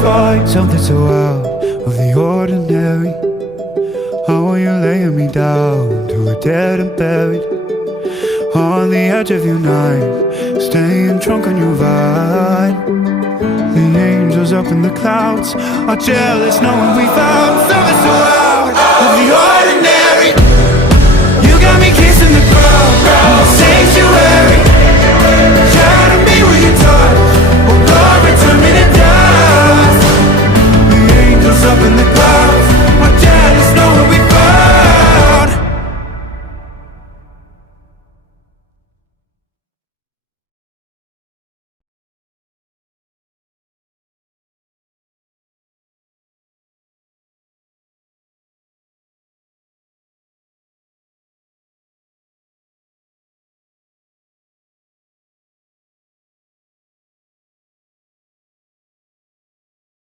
find something so out of the ordinary? How are you laying me down to a dead and buried? On the edge of your knife, staying drunk on your vine. The angels up in the clouds are jealous knowing we found something so out.